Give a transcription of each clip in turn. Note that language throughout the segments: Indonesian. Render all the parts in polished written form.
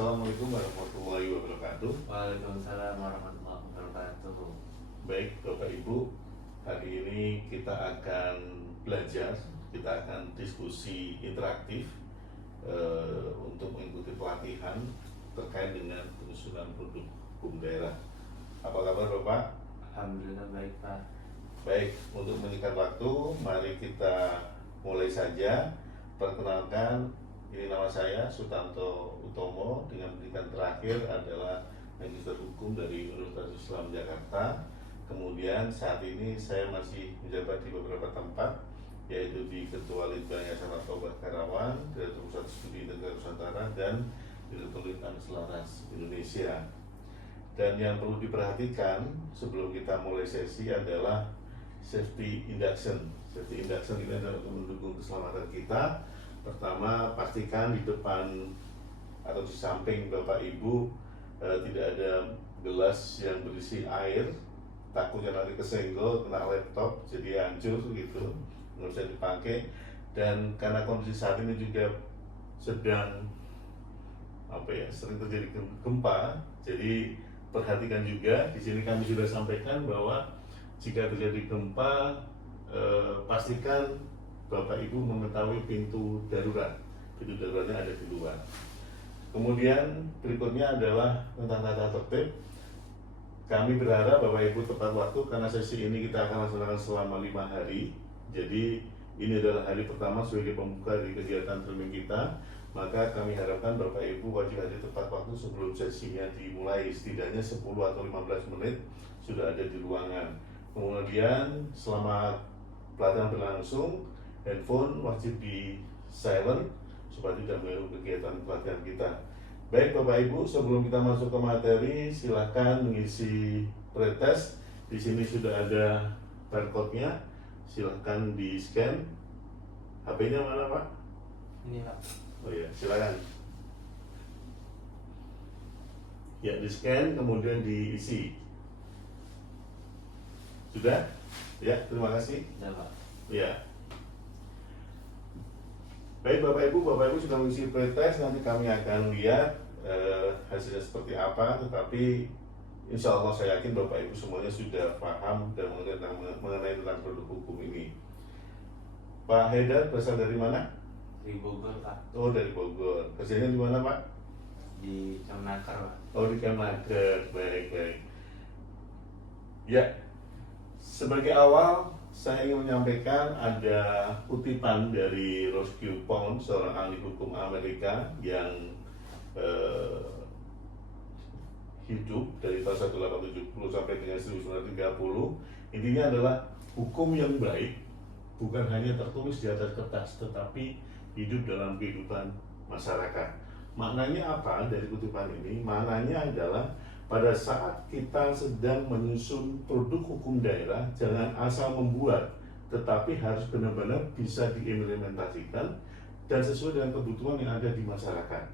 Assalamualaikum warahmatullahi wabarakatuh. Waalaikumsalam warahmatullahi wabarakatuh. Baik Bapak Ibu, hari ini kita akan belajar, kita akan diskusi interaktif untuk mengikuti pelatihan terkait dengan penyusunan produk hukum daerah. Apa kabar Bapak? Alhamdulillah baik Pak. Baik, untuk menyingkat waktu, mari kita mulai saja. Perkenalkan, ini nama saya Sutanto Utomo, dengan pendidikan terakhir adalah Magister Hukum dari Universitas Islam Jakarta. Kemudian saat ini saya masih menjabat di beberapa tempat, yaitu di Ketua Litbang Yayasan Tobat Karawang, Direktur Pusat Studi Negara Nusantara, dan Direktur Litbang Selaras Indonesia. Dan yang perlu diperhatikan sebelum kita mulai sesi adalah safety induction. Safety induction ini adalah untuk mendukung keselamatan kita. Pertama, pastikan di depan atau di samping Bapak Ibu tidak ada gelas yang berisi air. Takutnya nanti kesenggol, kena laptop, jadi hancur gitu, nggak bisa dipakai. Dan karena kondisi saat ini juga sedang sering terjadi gempa, jadi perhatikan juga. Di sini kami sudah sampaikan bahwa jika terjadi gempa, pastikan Bapak Ibu mengetahui pintu darurat. Pintu daruratnya ada di luar. Kemudian berikutnya adalah tentang tata tertib. Kami berharap Bapak Ibu tepat waktu karena sesi ini kita akan laksanakan selama 5 hari. Jadi ini adalah hari pertama sebagai pembuka dari kegiatan training kita. Maka kami harapkan Bapak Ibu wajib hadir tepat waktu sebelum sesinya dimulai, setidaknya 10 atau 15 menit sudah ada di ruangan. Kemudian selama pelatihan berlangsung, handphone wajib di silent supaya tidak mengganggu kegiatan pelatihan kita. Baik Bapak Ibu, sebelum kita masuk ke materi, silahkan mengisi pretest. Di sini sudah ada barcode-nya, silahkan di scan. HP-nya mana Pak? Ini Pak. Oh ya, silakan. Ya, di scan kemudian diisi. Sudah? Ya, terima kasih. Ya Pak. Ya. Baik Bapak Ibu sudah mengisi pretest, nanti kami akan lihat hasilnya seperti apa. Tetapi insya Allah saya yakin Bapak Ibu semuanya sudah paham dan mengenai tentang produk hukum ini. Pak Haidar berasal dari mana? Di Bogor Pak. Oh, dari Bogor. Kerjanya di mana Pak? Di Kemnaker Pak. Oh, di Kemnaker. Baik. Ya, sebagai awal saya ingin menyampaikan ada kutipan dari Ross Q. Pound, seorang ahli hukum Amerika yang hidup dari tahun 1870 sampai dengan 1930. Intinya adalah hukum yang baik bukan hanya tertulis di atas kertas, tetapi hidup dalam kehidupan masyarakat. Maknanya apa dari kutipan ini? Maknanya adalah pada saat kita sedang menyusun produk hukum daerah, jangan asal membuat, tetapi harus benar-benar bisa diimplementasikan dan sesuai dengan kebutuhan yang ada di masyarakat.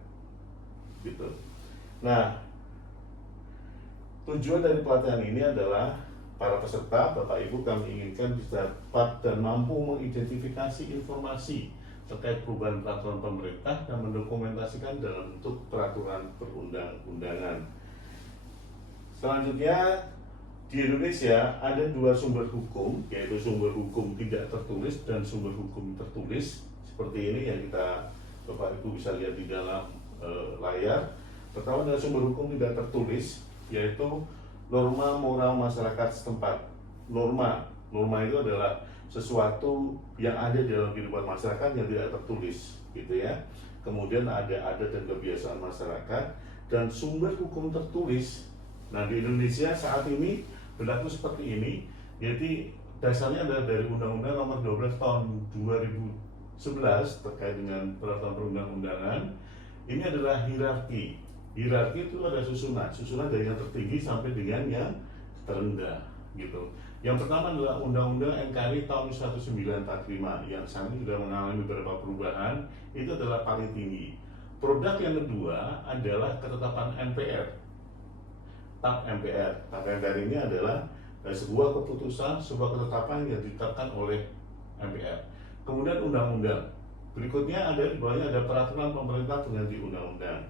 Gitu. Nah, tujuan dari pelatihan ini adalah para peserta, Bapak Ibu, kami inginkan bisa dapat dan mampu mengidentifikasi informasi terkait perubahan peraturan pemerintah dan mendokumentasikan dalam bentuk peraturan perundang-undangan. Selanjutnya, di Indonesia ada 2 sumber hukum, yaitu sumber hukum tidak tertulis dan sumber hukum tertulis. Seperti ini yang kita Bapak Ibu bisa lihat di dalam layar. Pertama adalah sumber hukum tidak tertulis, yaitu norma moral masyarakat setempat. Norma itu adalah sesuatu yang ada dalam kehidupan masyarakat yang tidak tertulis, gitu ya. Kemudian ada adat dan kebiasaan masyarakat dan sumber hukum tertulis. Nah, di Indonesia saat ini berlaku seperti ini, yaitu dasarnya adalah dari Undang-Undang Nomor 12 Tahun 2011 terkait dengan peraturan perundang-undangan. Ini adalah hierarki. Hierarki itu ada susunan dari yang tertinggi sampai dengan yang terendah, gitu. Yang pertama adalah Undang-Undang NKRI tahun 1945 yang saat ini sudah mengalami beberapa perubahan. Itu adalah paling tinggi. Produk yang kedua adalah ketetapan MPR. TAP MPR ini adalah sebuah keputusan, sebuah ketetapan yang ditetapkan oleh MPR. Kemudian undang-undang. Berikutnya ada di bawahnya ada peraturan pemerintah pengganti undang-undang.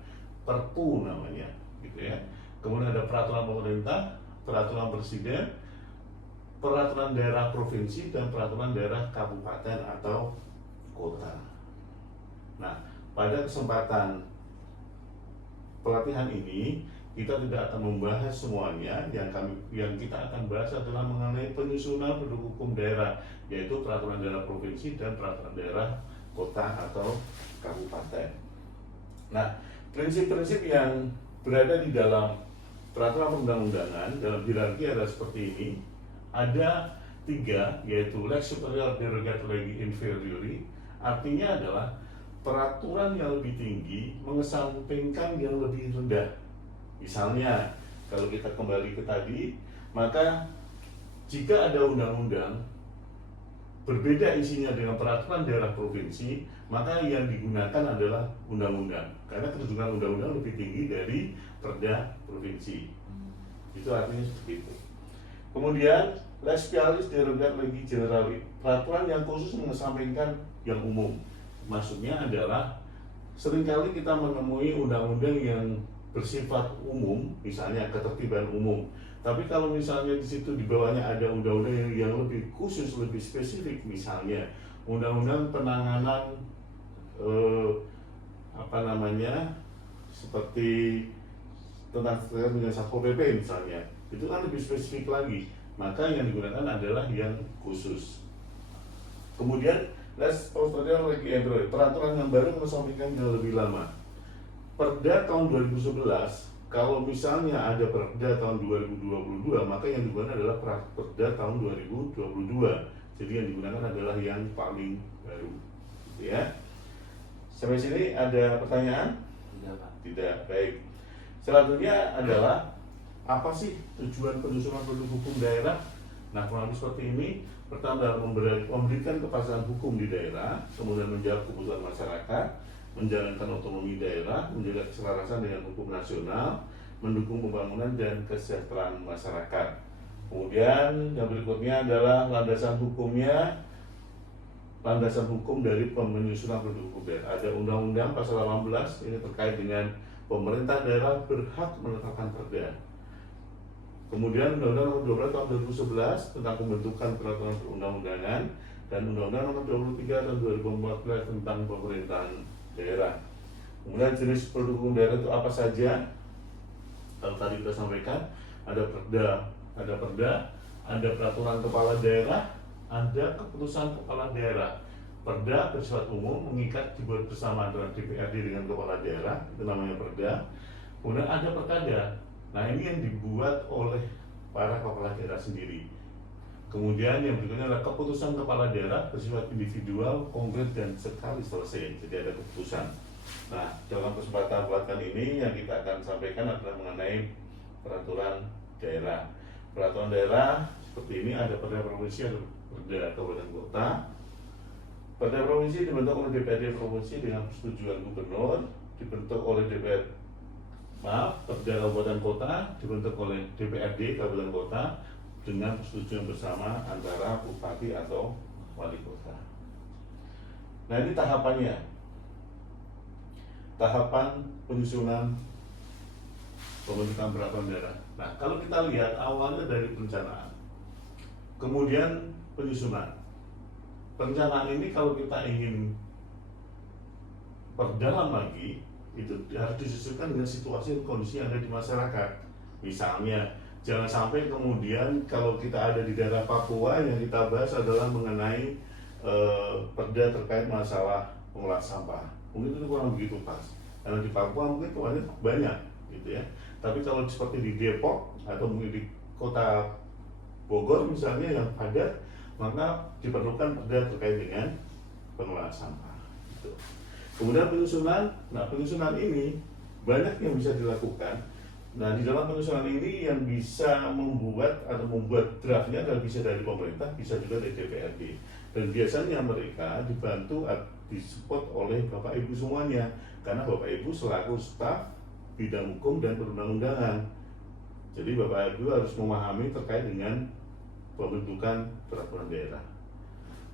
Perpu namanya, gitu ya. Kemudian ada peraturan pemerintah, peraturan presiden, peraturan daerah provinsi, dan peraturan daerah kabupaten atau kota. Nah, pada kesempatan pelatihan ini kita tidak akan membahas semuanya. Yang kita akan bahas adalah mengenai penyusunan produk hukum daerah, yaitu peraturan daerah provinsi dan peraturan daerah kota atau kabupaten. Nah, prinsip-prinsip yang berada di dalam peraturan perundang-undangan dalam hierarki adalah seperti ini. Ada 3, yaitu lex superior, derogator legi inferiori. Artinya adalah peraturan yang lebih tinggi mengesampingkan yang lebih rendah. Misalnya, kalau kita kembali ke tadi, maka jika ada undang-undang berbeda isinya dengan peraturan daerah provinsi, maka yang digunakan adalah undang-undang, karena kedudukan undang-undang lebih tinggi dari perda provinsi. Itu artinya seperti itu. Kemudian lex specialis derogator legi generali, peraturan yang khusus mengesampingkan yang umum. Maksudnya adalah seringkali kita menemui undang-undang yang bersifat umum, misalnya ketertiban umum. Tapi kalau misalnya di situ di bawahnya ada undang-undang yang lebih khusus, lebih spesifik, misalnya undang-undang penanganan seperti tentang dengan Satpol PP misalnya, itu kan lebih spesifik lagi, maka yang digunakan adalah yang khusus. Kemudian lex posterior legi inferior, peraturan yang baru mengesampingkan yang lebih lama. Perda tahun 2011, kalau misalnya ada perda tahun 2022, maka yang digunakan adalah perda tahun 2022. Jadi yang digunakan adalah yang paling baru, gitu ya. Sampai sini ada pertanyaan? Tidak, Pak. Tidak, baik. Selanjutnya adalah apa sih tujuan penyusunan produk hukum daerah? Nah, kurang lebih seperti ini. Pertama adalah memberikan kepastian hukum di daerah, kemudian menjawab kebutuhan masyarakat, menjalankan otonomi daerah, menjaga keselarasan dengan hukum nasional, mendukung pembangunan dan kesejahteraan masyarakat. Kemudian yang berikutnya adalah landasan hukumnya, landasan hukum dari penyusunan produk hukum daerah. Ada Undang-Undang Pasal 18, ini terkait dengan pemerintah daerah berhak menetapkan perda. Kemudian Undang-Undang Nomor 12 Tahun 2011 tentang pembentukan peraturan perundang-undangan, dan Undang-Undang Nomor 23 Tahun 2014 tentang pemerintahan daerah. Kemudian jenis produk hukum daerah itu apa saja? Kalau tadi kita sampaikan, ada perda, ada peraturan kepala daerah, ada keputusan kepala daerah. Perda bersifat umum, mengikat, dibuat bersama antara DPRD dengan kepala daerah, itu namanya perda. Kemudian ada perkada. Nah, ini yang dibuat oleh para kepala daerah sendiri. Kemudian yang berikutnya adalah keputusan kepala daerah bersifat individual, konkret, dan sekali selesai. Jadi ada keputusan. Nah, dalam kesempatan pelatihan ini yang kita akan sampaikan adalah mengenai peraturan daerah. Peraturan daerah seperti ini, ada perda provinsi, ada perda kabupaten kota. Perda provinsi dibentuk oleh DPRD provinsi dengan persetujuan gubernur, dibentuk oleh perda kabupaten kota dibentuk oleh DPRD kabupaten kota dengan persetujuan bersama antara bupati atau wali kota. Nah, ini tahapannya. Tahapan penyusunan pembentukan peraturan daerah. Nah, kalau kita lihat awalnya dari perencanaan, kemudian penyusunan. Perencanaan ini kalau kita ingin perdalam lagi, itu harus disesuaikan dengan situasi dan kondisi yang ada di masyarakat. Misalnya, jangan sampai kemudian kalau kita ada di daerah Papua yang kita bahas adalah mengenai perda terkait masalah pengelolaan sampah. Mungkin itu kurang begitu pas. Karena di Papua mungkin kebanyakan banyak, gitu ya. Tapi kalau seperti di Depok atau mungkin di kota Bogor misalnya yang padat, maka diperlukan perda terkait dengan pengelolaan sampah. Gitu. Kemudian penyusunan, nah penyusunan ini banyak yang bisa dilakukan. Nah, di dalam penyusunan ini yang bisa membuat draftnya adalah bisa dari pemerintah, bisa juga dari DPRD. Dan biasanya mereka dibantu, disupport oleh Bapak Ibu semuanya, karena Bapak Ibu selaku staf bidang hukum dan perundang-undangan. Jadi Bapak Ibu harus memahami terkait dengan pembentukan peraturan daerah,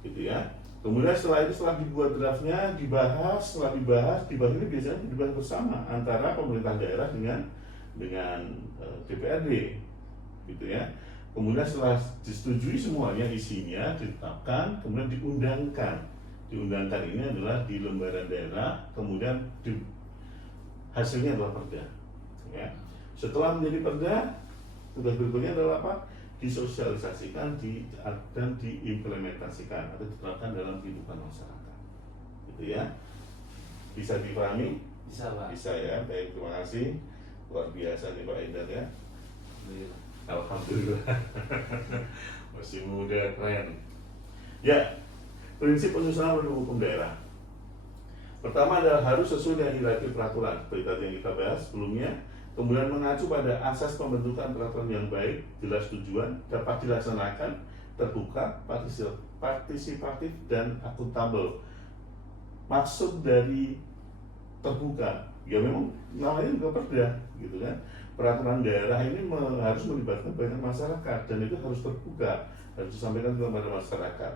gitu ya. Kemudian setelah itu, setelah dibuat draftnya, dibahas, setelah dibahas ini biasanya dibahas bersama antara pemerintah daerah dengan DPRD, gitu ya. Kemudian setelah disetujui semuanya isinya, ditetapkan, kemudian diundangkan. Diundangkan ini adalah di lembaran daerah, kemudian hasilnya adalah perda. Ya. Setelah menjadi perda, tugas berikutnya adalah apa? Disosialisasikan dan diimplementasikan atau diterapkan dalam kehidupan masyarakat. Gitu ya. Bisa dipahami? Bisa Pak. Bisa ya. Baik, terima kasih. Luar biasa nih Pak Endar ya. Alhamdulillah. Alhamdulillah. Masih muda, keren. Ya, prinsip penyusunan produk hukum daerah. Pertama adalah harus sesuai dengan hierarki peraturan seperti tadi yang kita bahas sebelumnya. Kemudian mengacu pada asas pembentukan peraturan yang baik, jelas tujuan, dapat dilaksanakan, terbuka, partisipatif, dan akuntabel. Maksud dari terbuka, ya memang namanya juga perda, gitu kan. Peraturan daerah ini harus melibatkan banyak masyarakat dan itu harus terbuka, harus disampaikan kepada masyarakat.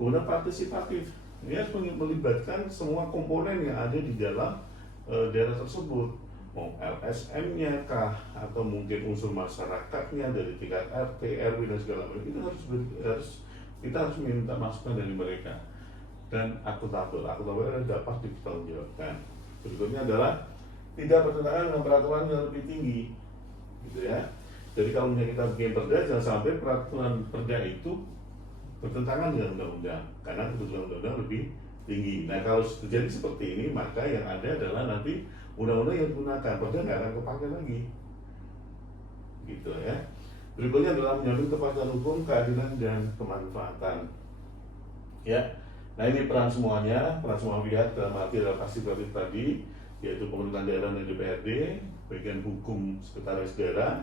Kemudian partisipatif, ini harus melibatkan semua komponen yang ada di dalam daerah tersebut, mau LSM-nya kah, atau mungkin unsur masyarakatnya dari tingkat RT, RW dan segala macam. Itu kita harus minta masukan dari mereka. Dan akuntabel adalah dapat dipertanggungjawabkan. Berikutnya adalah tidak bertentangan dengan peraturan yang lebih tinggi, gitu ya. Jadi kalau misalnya kita bikin perda, jangan sampai peraturan perda itu bertentangan dengan undang-undang, karena kebutuhan undang-undang lebih tinggi. Nah kalau terjadi seperti ini, maka yang ada adalah nanti undang-undang yang digunakan, perda nggak akan kepakai lagi, gitu ya. Berikutnya adalah menjamin kepastian hukum, keadilan dan kemanfaatan. Ya, nah ini peran semua pihak dalam arti adalah partisipatif tadi, yaitu pemerintahan daerah dan DPRD, bagian hukum sekretaris daerah,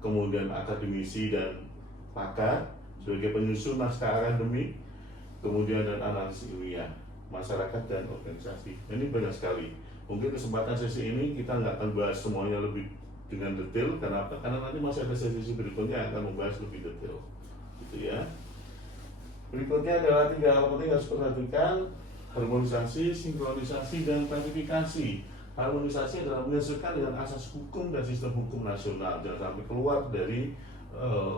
kemudian akademisi dan pakar sebagai penyusun naskah akademik, kemudian dan analisis ilmiah, masyarakat dan organisasi. Ini banyak sekali. Mungkin kesempatan sesi ini kita nggak akan bahas semuanya lebih dengan detail. Karena apa? Karena nanti masih ada sesi berikutnya yang akan membahas lebih detail, gitu ya. Berikutnya adalah 3 hal penting harus perhatikan: harmonisasi, sinkronisasi, dan klarifikasi. Harmonisasi adalah menyesuaikan dengan asas hukum dan sistem hukum nasional, jangan sampai keluar dari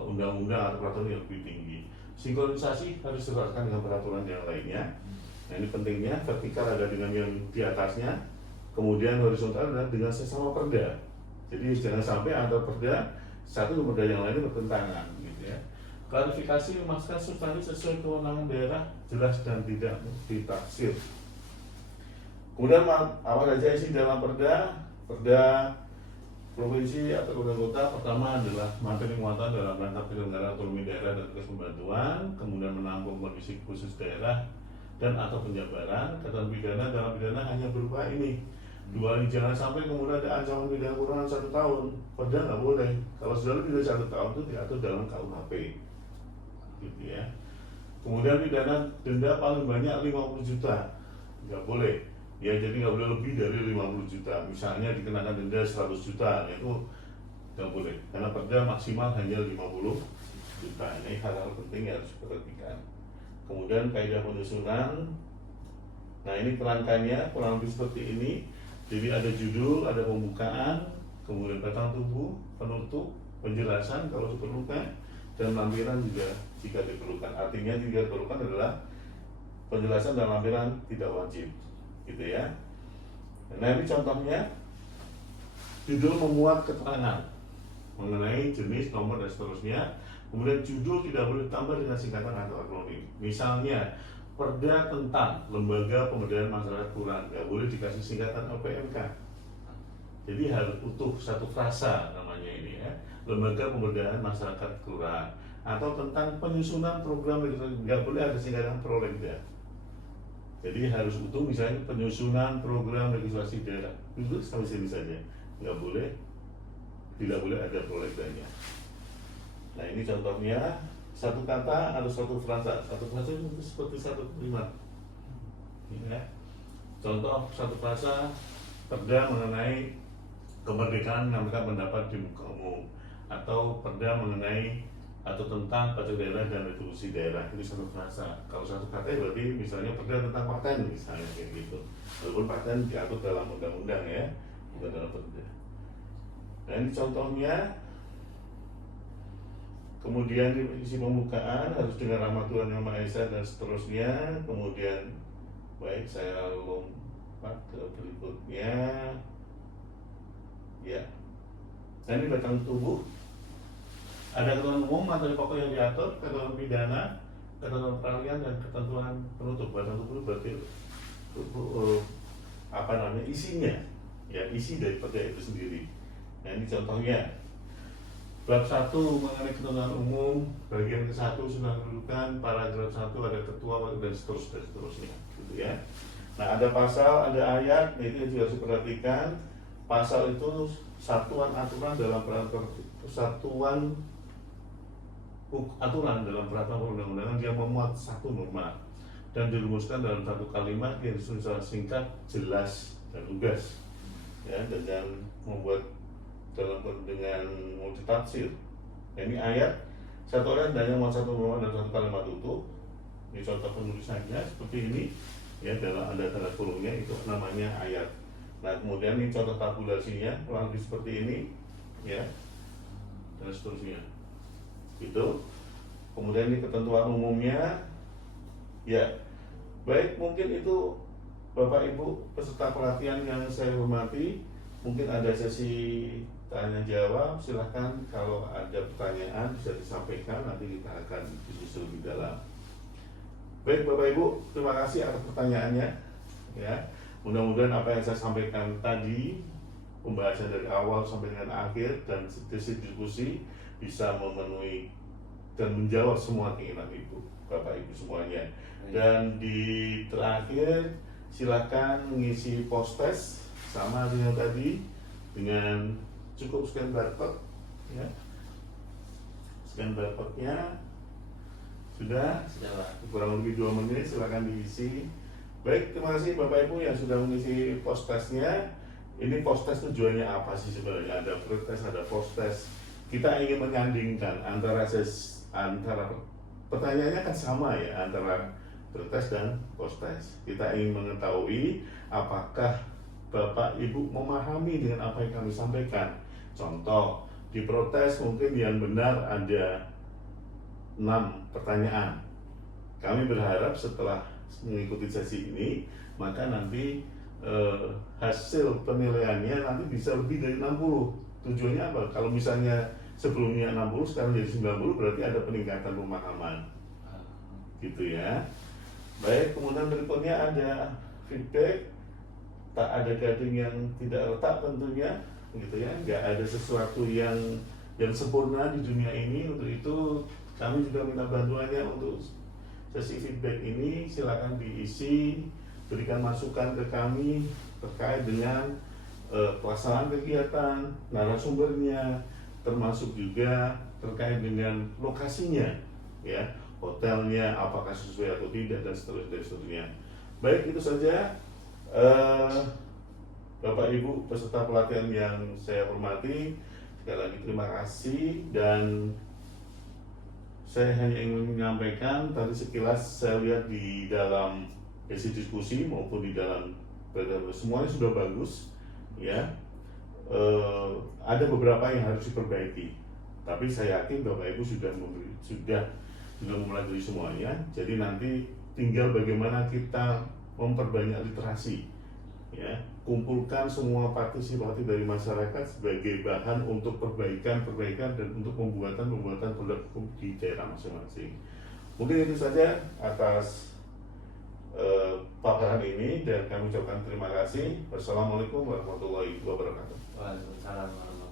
undang-undang atau peraturan yang lebih tinggi. Sinkronisasi harus disesuaikan dengan peraturan yang lainnya. Nah ini pentingnya, vertikal ada dengan yang di atasnya, kemudian horizontal adalah dengan sesama perda. Jadi jangan sampai antar perda satu dengan perda yang lainnya bertentangan, gitu ya. Klarifikasi memastikan substansi sesuai kewenangan daerah, jelas dan tidak ditaksir. Kemudian apa saja isi dalam perda provinsi atau kabupaten kota. Pertama adalah materi muatan dalam rangka penyelenggaraan otonomi daerah dan tugas pembantuan, kemudian menampung kondisi khusus daerah dan atau penjabaran. Ketentuan pidana dalam pidana hanya berupa ini, 2, jangan sampai kemudian ada ancaman pidana kurang 1 tahun. Perda nggak boleh. Kalau sudah lebih dari 1 tahun itu diatur dalam KUHP, gitu ya. Kemudian pidana denda paling banyak 50 juta, nggak boleh. Ya jadi nggak boleh lebih dari 50 juta. Misalnya dikenakan denda 100 juta, itu nggak boleh. Karena perda maksimal hanya 50 juta. Ini hal-hal penting yang harus diperhatikan. Kemudian kaidah penyusunan. Nah ini kerangkanya kurang lebih seperti ini. Jadi ada judul, ada pembukaan, kemudian batang tubuh, penutup, penjelasan kalau diperlukan, dan lampiran juga jika diperlukan. Artinya jika diperlukan adalah penjelasan dan lampiran tidak wajib, gitu ya. Nah ini contohnya, judul memuat keterangan mengenai jenis, nomor, dan seterusnya. Kemudian judul tidak boleh ditambah dengan singkatan atau akronim. Misalnya perda tentang lembaga pemberdayaan masyarakat kelurahan, nggak boleh dikasih singkatan LPMK. Jadi harus utuh satu frasa namanya ini ya, lembaga pemberdayaan masyarakat kelurahan. Atau tentang penyusunan program legislasi, nggak boleh ada singkatan prolegda. Jadi harus utuh, misalnya penyusunan program legislasi daerah, itu sampai sini saja, nggak boleh, tidak boleh ada prolegdanya. Nah ini contohnya, satu kata atau satu frasa itu seperti satu kalimat. Ya. Contoh satu frasa, perda mengenai kemerdekaan menyampaikan pendapat di muka umum, atau perda mengenai atau tentang pajak daerah dan retribusi daerah itu sangat terasa. Kalau satu kata berarti misalnya perda tentang paten misalnya kayak gitu. Walaupun paten diatur dalam undang-undang ya, bukan dalam perda. Nah ini contohnya. Kemudian isi pembukaan harus dengan rahmat Tuhan Yang Maha Esa dan seterusnya. Kemudian baik saya lompat ke berikutnya. Ya. Nah ini batang tubuh. Ada ketentuan umum materi pokok yang diatur, ketentuan pidana, ketentuan peralihan dan ketentuan penutup. Batang tubuh berarti isinya, ya isi dari perda itu sendiri. Nah ini contohnya. Bab 1 mengenai ketentuan umum, bagian ke-1 sudah menunjukkan paragraf 1 ada ketua dan seterusnya, gitu ya. Nah ada pasal, ada ayat, itu yang juga harus diperhatikan. Pasal itu satuan aturan dalam peraturan perundang-undangan yang memuat satu norma dan dirumuskan dalam satu kalimat yang disusun singkat, jelas dan lugas, ya, dengan membuat dengan multitafsir. Nah, ini ayat satu ayat hanya mau satu norma dan satu kalimat utuh. Ini contoh penulisannya seperti ini, ya, dalam ada tanda kurungnya itu namanya ayat. Nah kemudian ini contoh tabulasinya kurang lebih seperti ini, ya, dan seterusnya. Itu. Kemudian ini ketentuan umumnya, ya. Baik, mungkin itu Bapak Ibu peserta pelatihan yang saya hormati. Mungkin ada sesi tanya jawab, silahkan kalau ada pertanyaan bisa disampaikan, nanti kita akan diskusi lebih dalam. Baik Bapak Ibu, terima kasih atas pertanyaannya, ya. Mudah-mudahan apa yang saya sampaikan tadi, pembahasan dari awal sampai dengan akhir dan sesi diskusi bisa memenuhi dan menjawab semua keinginan Ibu, Bapak Ibu semuanya. Dan di terakhir silakan mengisi post test sama dengan tadi, dengan cukup scan barcode, ya. Scan barcode-nya sudah kurang lebih 2 menit, silakan diisi. Baik, terima kasih Bapak Ibu yang sudah mengisi post testnya. Ini post test tujuannya apa sih sebenarnya? Ada pre-test, ada post test. Kita ingin menyandingkan antara pertanyaannya kan sama ya, antara pre-test dan post test. Kita ingin mengetahui apakah Bapak Ibu memahami dengan apa yang kami sampaikan. Contoh, di protes mungkin yang benar ada 6 pertanyaan. Kami berharap setelah mengikuti sesi ini, maka nanti hasil penilaiannya nanti bisa lebih dari 60. Tujuannya apa? Kalau misalnya sebelumnya 60, sekarang jadi 90, berarti ada peningkatan pemahaman. Gitu ya. Baik, kemudian berikutnya ada feedback. Tak ada gading yang tidak retak tentunya, gitu ya. Nggak ada sesuatu yang sempurna di dunia ini. Untuk itu kami juga minta bantuannya untuk sesi feedback ini. Silakan diisi, berikan masukan ke kami terkait dengan pelaksanaan kegiatan, narasumbernya, termasuk juga terkait dengan lokasinya, ya, hotelnya apakah sesuai atau tidak dan seterusnya. Baik, itu saja. Bapak Ibu peserta pelatihan yang saya hormati, sekali lagi terima kasih. Dan saya hanya ingin menyampaikan, tadi sekilas saya lihat di dalam sesi diskusi maupun di dalam semuanya sudah bagus, ya. Ada beberapa yang harus diperbaiki, tapi saya yakin Bapak Ibu sudah mempelajari semuanya. Jadi nanti tinggal bagaimana kita memperbanyak literasi, ya, kumpulkan semua partisipasi dari masyarakat sebagai bahan untuk perbaikan dan untuk pembuatan produk hukum di daerah masing-masing. Mungkin itu saja atas paparan ini, dan kami ucapkan terima kasih. Wassalamualaikum warahmatullahi wabarakatuh. Waalaikumsalam warahmatullahi wabarakatuh.